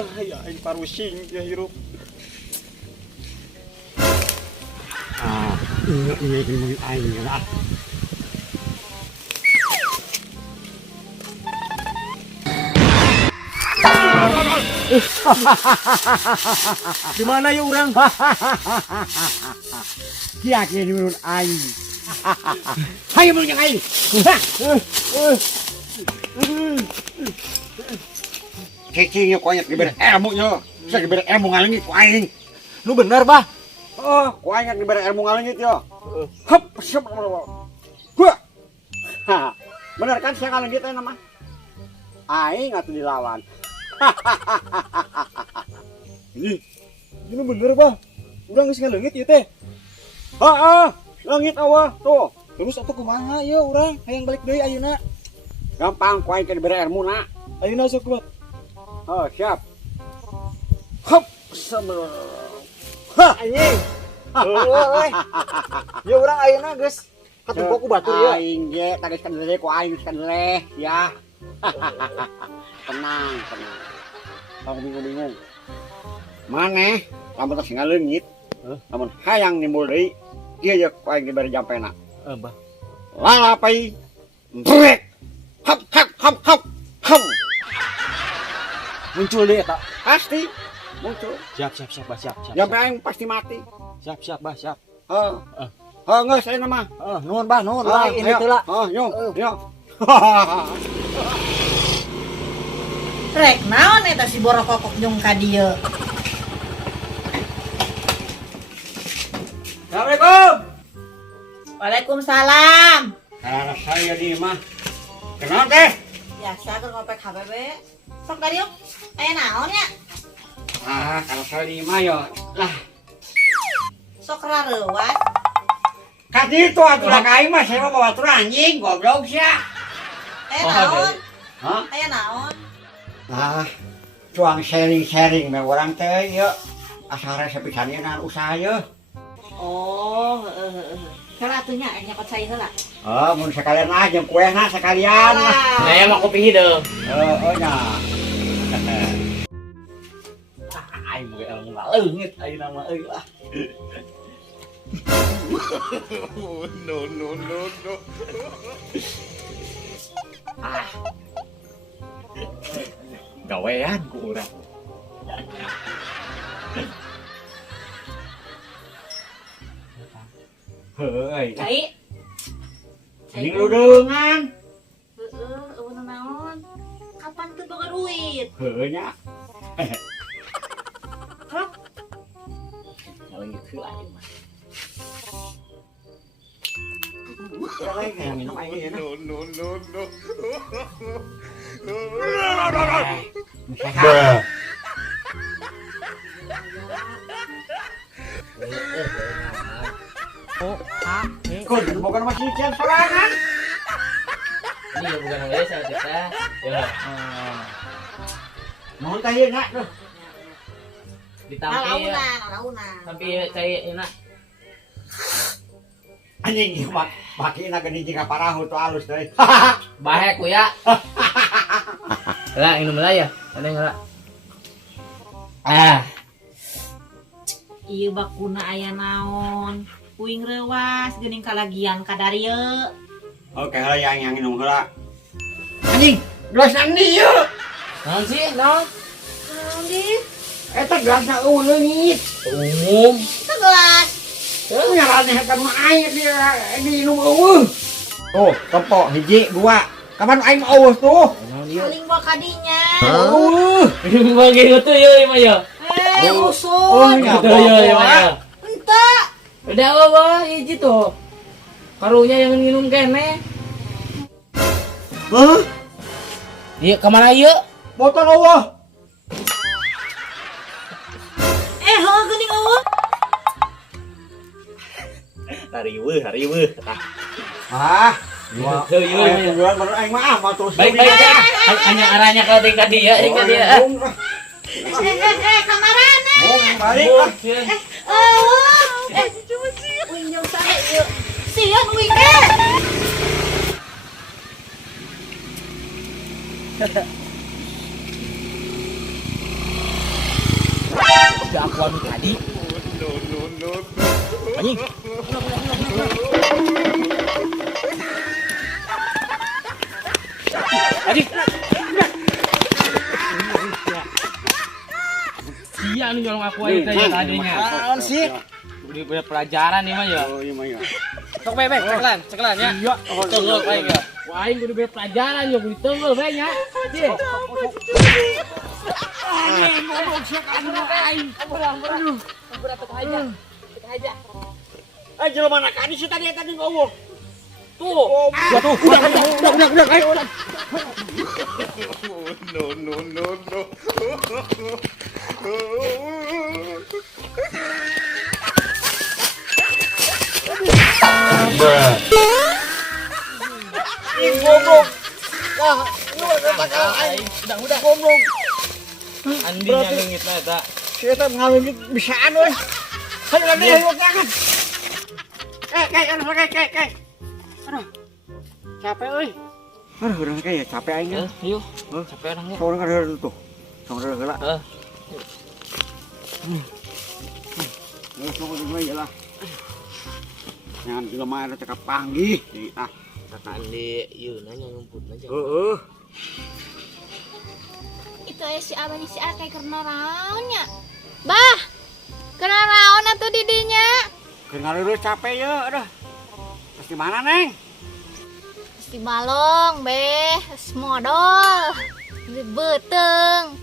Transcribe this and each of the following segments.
Ya aing parusing ya hirup. Ini mun aing lah. Di mana ya urang? Kia ini mun aing. Hayo mun yang aing. Cicingnya koyak diberi ilmunya. Saya diberi ilmu ngalengit ku aing. Lu bener, Bah. Oh, ku aing diberi ilmu ngalengit yo. Hep, sep. Gua. Ha. Bener kan saya ngalengit teh nama? Aing atuh dilawan. Ini bener, Bah. Urang geus ngalengit ieu teh. Heeh, leungit eueuh tuh. Terus atuh kumaha ya urang? Hayang balik deui ayeuna. Gampang ku aing teh diberi ilmu na. Ayeuna sok, Bah. Oh, siap. Hop, sebel. Hah, Anjing. Euy. Ya urang ayeuna geus katumpuk ku batur ya. Aing ge tadi kendele ku aing kendele ya. Tenang. Kamu bingung. Maneh lamun tos ngaleungit, lamun hayang nimbul deui, ieu je ku aing diberi jampena. Bah. Lalapai. Brek. Hap. Muncul deh eta. Pasti muncul. Siap, Bah, siap. Jampe aing pasti mati. Siap, Bah, siap. Heeh. Geus ayeuna mah. Nuhun, Bah, nuhun. Lain ini teh lah. Yo. Rek naon eta si borokokok jeung ka dieu. Assalamualaikum. Waalaikumsalam. Karena saya di mah. Kenal teh? Biasa keur ngopek HBB. Sok ka dieu. Aya naon ya? Kalau saya di mah yo. Lah, Sok rareuwas. ka ditu atuh ka aing mah saya mah batur anjing goblok sia. Aya naon? Hah? Aya naon? Cuang sharing mah urang teh ieu. Asa resep pisanan usaha ye. Oh, heeh. Kala atuh nya nyakot saya heula. Mun sekalian aja kuehna sekalian. Saya mau kopi hidung. Nya. Aing ge ilmu ngaleungit ayeuna mah euy lah. No. Gawean ku urang. Heuy. Cai. Ini ludeungan. Heeh, eueuh naon? Kapan teu boga duit? Heuh nya. Krok. Ngaleungit heula ieu mah. Minum air ya. Kok bukan masih cian sorangan? Ini bukan oleh saya kita. Ya. Mau tanya nak tuh. Ditampil. Launa. Sampai saya enak. Anjing maki na geuning jeung parahu tuh alus teh. Bahe ku ya. Lah minum lah ya. Ada enggak? Ieu bakuna aya naon? Puing reuwas geuning kalagian ka darieu. Oke, yang minum heula. Anjing, gelas nang dieu. Naon sih? Naon? Naon di? Eta gelasna leungit. Umum. Itu gelas. Nyarane eta mah air di minum eueuh. Tuh, kepok hiji, dua. Kapan aing eueuh tuh? Naon ieu? Paling bawa kadinya. Ini bagi itu ya, Ima ya. Usul. ya, Itu ya, Ima ya. Ente. Udah apa, hiji tuh. Karunya yang minum kene. Hah? Iya, kemana yuk? Botol eueuh. Heuh geuning eueuh. Hariweuh. Jual baru aing mah mah terus. Baik. Hanya arahnya ke tingkat dia, tingkat dia. Kamarana. Balik. Uing jeung sae ieu. Sieun uing teh. aku anu tadi. Anjing. Adik. Iya anu nyolong aku aja tadinya. Naon sih? Udah punya pelajaran nih mah ya. Oh iya mah ya. Sok bebe, cekelan ya. Iya, tenggel bae ya. Wah, aing kudu punya pelajaran ya, kudu tenggel bae nya. Ye. Anjing, goblok sia ka anu aing. Aduh, berat aja. Aja. Jelema anak kani sih tadi ngomong. Tuh. Tuh, udah, ayo. Goblok. Nah, Udah. goblok. Andi nya leungit na eta. Si eta ngalungit bisaan we. Hayu lagi hayu jangan. Kayak. Aduh. Capek euy. Aduh, udah kayak capek aing. Yuk. Capek orangnya. Soalnya ada tuh. Soalnya ada heula. Soalnya gua lah. Jangan jelema ada cekap panggih. Tah. Kakak Andi, yuk nanya ngumpul aja. Heeh. Itu si abah si A kayak karena naonnya. Bah, karena naon atuh didinya. Keur dulu capek ya, aduh. Pasti mana, Neng? Pasti balong, beh, modal. Beuteng.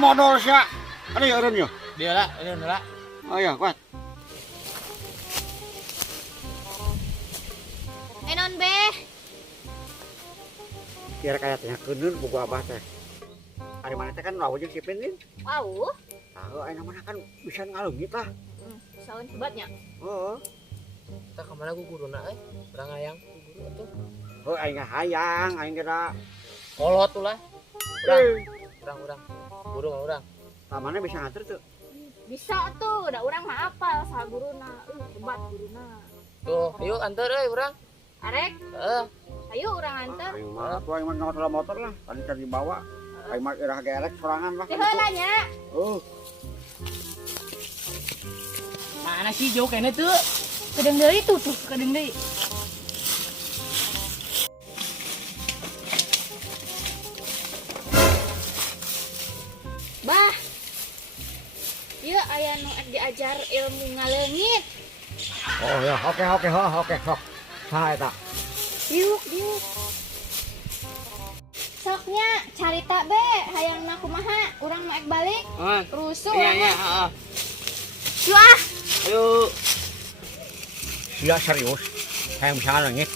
Modal sia. Ada ya urun yo. Dia lah, ini lah. Oh iya, kuat. Non beh. Kira kayak tanya keunun buku abah teh. Ari mana teh kan rawa jeung si Pinin. Wow. Tahu aya mana kan bisa ngalungit lah. Saun hebatnya. Heeh. Kita kemana guruna Orang hayang guru atuh. Oh aing hayang, aing kira Kolot tuh lah. Urang. Guru mah urang. tamana bisa nganter tuh. Bisa tuh, udah orang mah apal saha guruna. Hebat guruna. Tuh, ayo antar urang. Arek, ayo orang antar. Aing mah tuh aing mah motor lah, tadi cari bawa. Aing mah irah gerek sorangan lah. Di heula nya. Oh, Mana sih jauh kayaknya tuh? Kedeng deui tuh, kedeng deui. Bah. Ieu aya nu diajar ilmu ngaleungit. oh ya, oke, sok. Saha eta? Diuk. Soknya carita be, hayang na kumaha, urang maek balik. Rusuh. Iya, Yuk ah. Ayo. Sia serius. Hayang bisa ngalungit.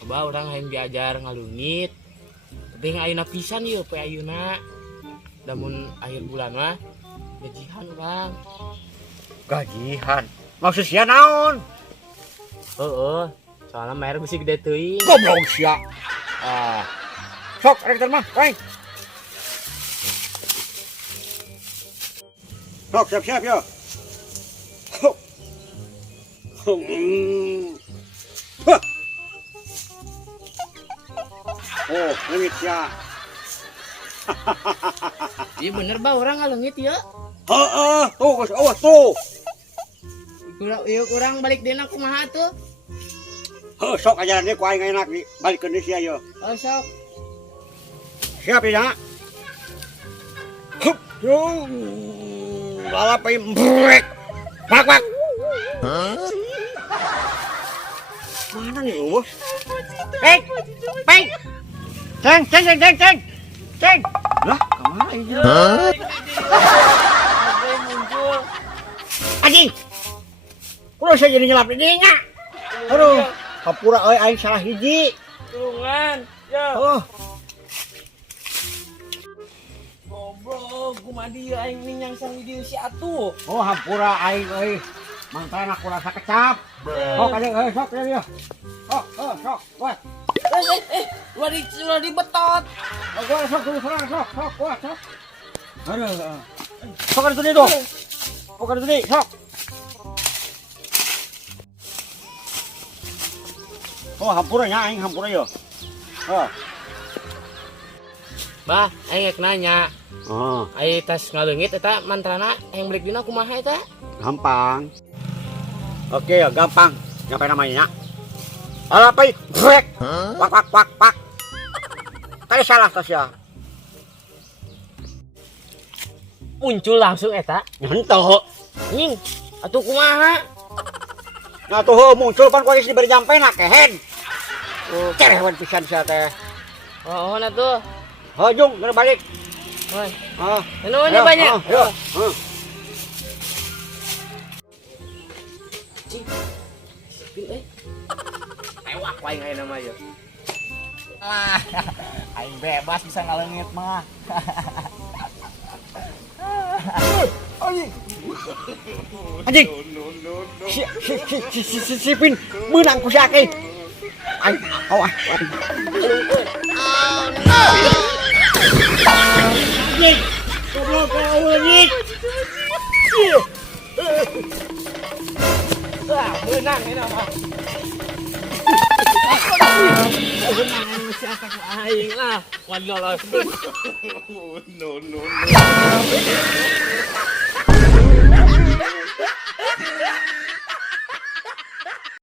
Coba orang hayang diajar ngalungit. Tapi ayeuna pisan yeuh poe ayeuna. Namun akhir bulan mah gajihan urang. Gajihan. Maksud sia naon? Heeh. Soalnya mayar mesti gede teuing. Goblok sia. Sok, rektor mah, baik. Sok, siap ya. Hop. Hah. Oh, leungit ya. Iya bener bah orang ngalungit ya. Tuh, Gus, awas tuh. Urang balik dena kumaha tuh? Sok ajaran dia ku aing enak di balik ke Indonesia ya. Oh sok. Siap ya. Hup, lalap brek. Bak. Mana nih, Bos? Peng. Ceng. Lah, kemana ini? Ada yang muncul. Anjing. Kulo saya jadi nyelap dinya. Aduh, kapura euy aing salah hiji. Tulungan. Ya. Oh, Goblok, kumaha dieu aing ninyang sang di si atuh. hampura aing euy. Mangtana aku rasa kecap. Sok aja euy, sok ya. Sok. Kuat. Udah dibetot. Gua sok dulu sok. Kuat, sok. Aduh. Sok ada tuh dong. Sok. Oh, hampura ya aing hampura yo. Bah, aing rek nanya. Oh, Ai tas ngaleungit eta mantrana yang balik dina kumaha eta? gampang. Oke, gampang. Ngapain namanya? Alapai, brek. Wak wak wak wak. Tadi salah tas ya. Muncul langsung eta. Nyentuh. Ning, atuh kumaha? Nah tuh muncul pan kuis diberi nyampe nak kehen. Cerewan pisan sia teh. Oh, nah tuh. Oh, Jung, geus balik. Oi, Oh. nuhunnya banyak. Ayo. Tewak wae ayeuna mah ye. Aing bebas bisa ngaleungit mah. Anjing. Si Pin menang ku si Aki. Ay, awas. Anjing. Goblok kau anjing. Ah, beunang ayeuna mah. Aing lah, waduh.